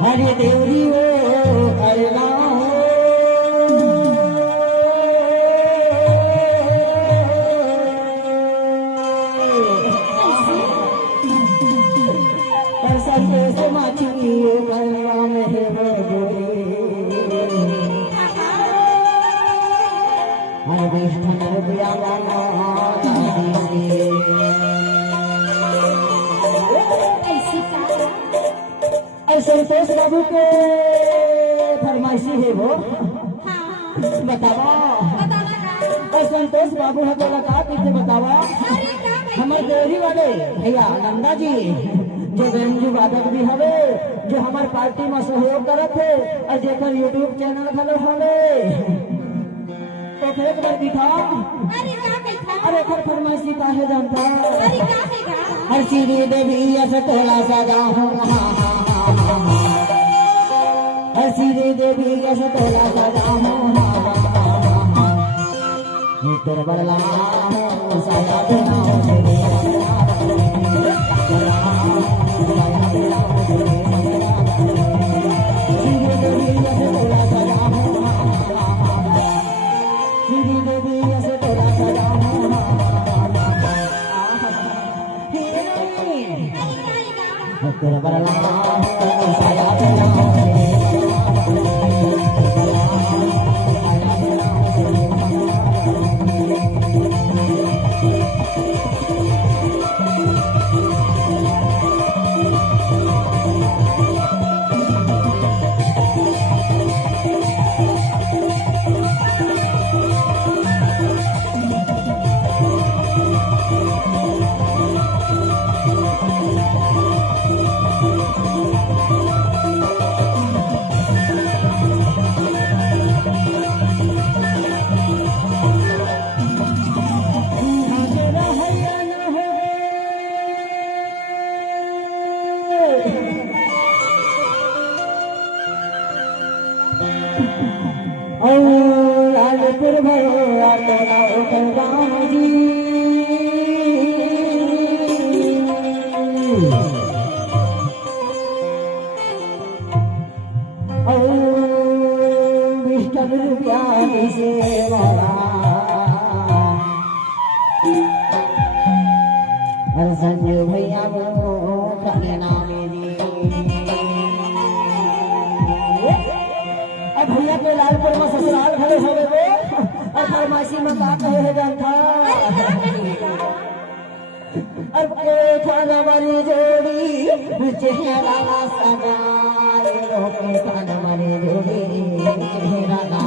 हरे देवरी हो हरे राम पर संदेश माची गंगा में है हरे विष्णु नरबिया संतोष बाबू के फरमाइशी है वो बतावा संतोष बाबू है बोला का पीछे बतावा हमारे देवरी वाले भैया नंदा जी जो बेंजू वादक भी हवे जो हमारे पार्टी में सहयोग करत है और जेकर यूट्यूब चैनल खले हवे तो फिर एक बार बिठा अरे खर फरमाइशी का है जानता हर श्री देवी ऐसा टोला सजा हूँ हसीरे देवी कैसे तोला सजा तेरे बदला साया देना तेरे बदला साया देना लालपुर भैया तेरा राम जी विष्णु रुपया सेवा हर संजय भैया वो खड़े नामे भैया के लालपुर में ससुराल खड़े हो गए और फरमाइशी में का कहे है जानता अब के खाना वाली जोड़ी चेहरा सगाए रोके खाना वाली जोड़ी चेहरा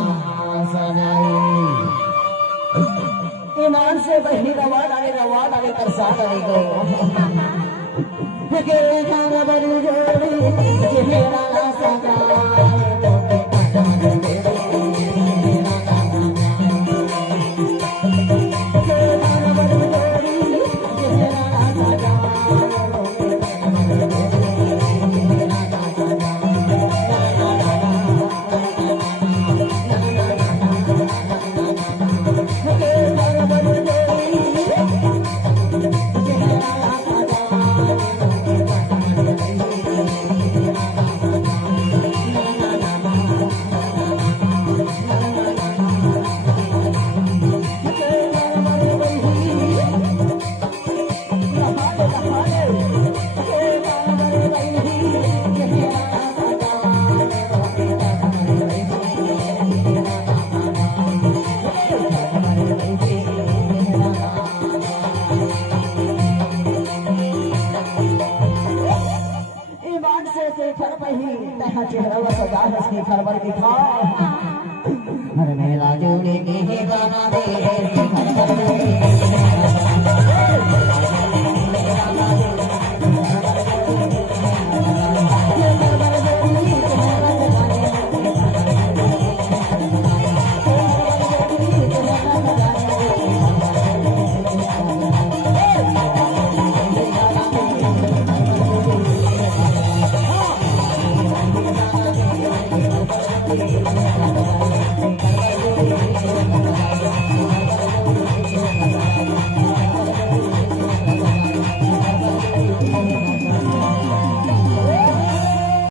के तरसा रही गो के गाना बड़ी जोड़ी ये मेरा ना सगा चेहरा सजा हंसने खरबर दिखा हर मेला जोड़े के गाना दे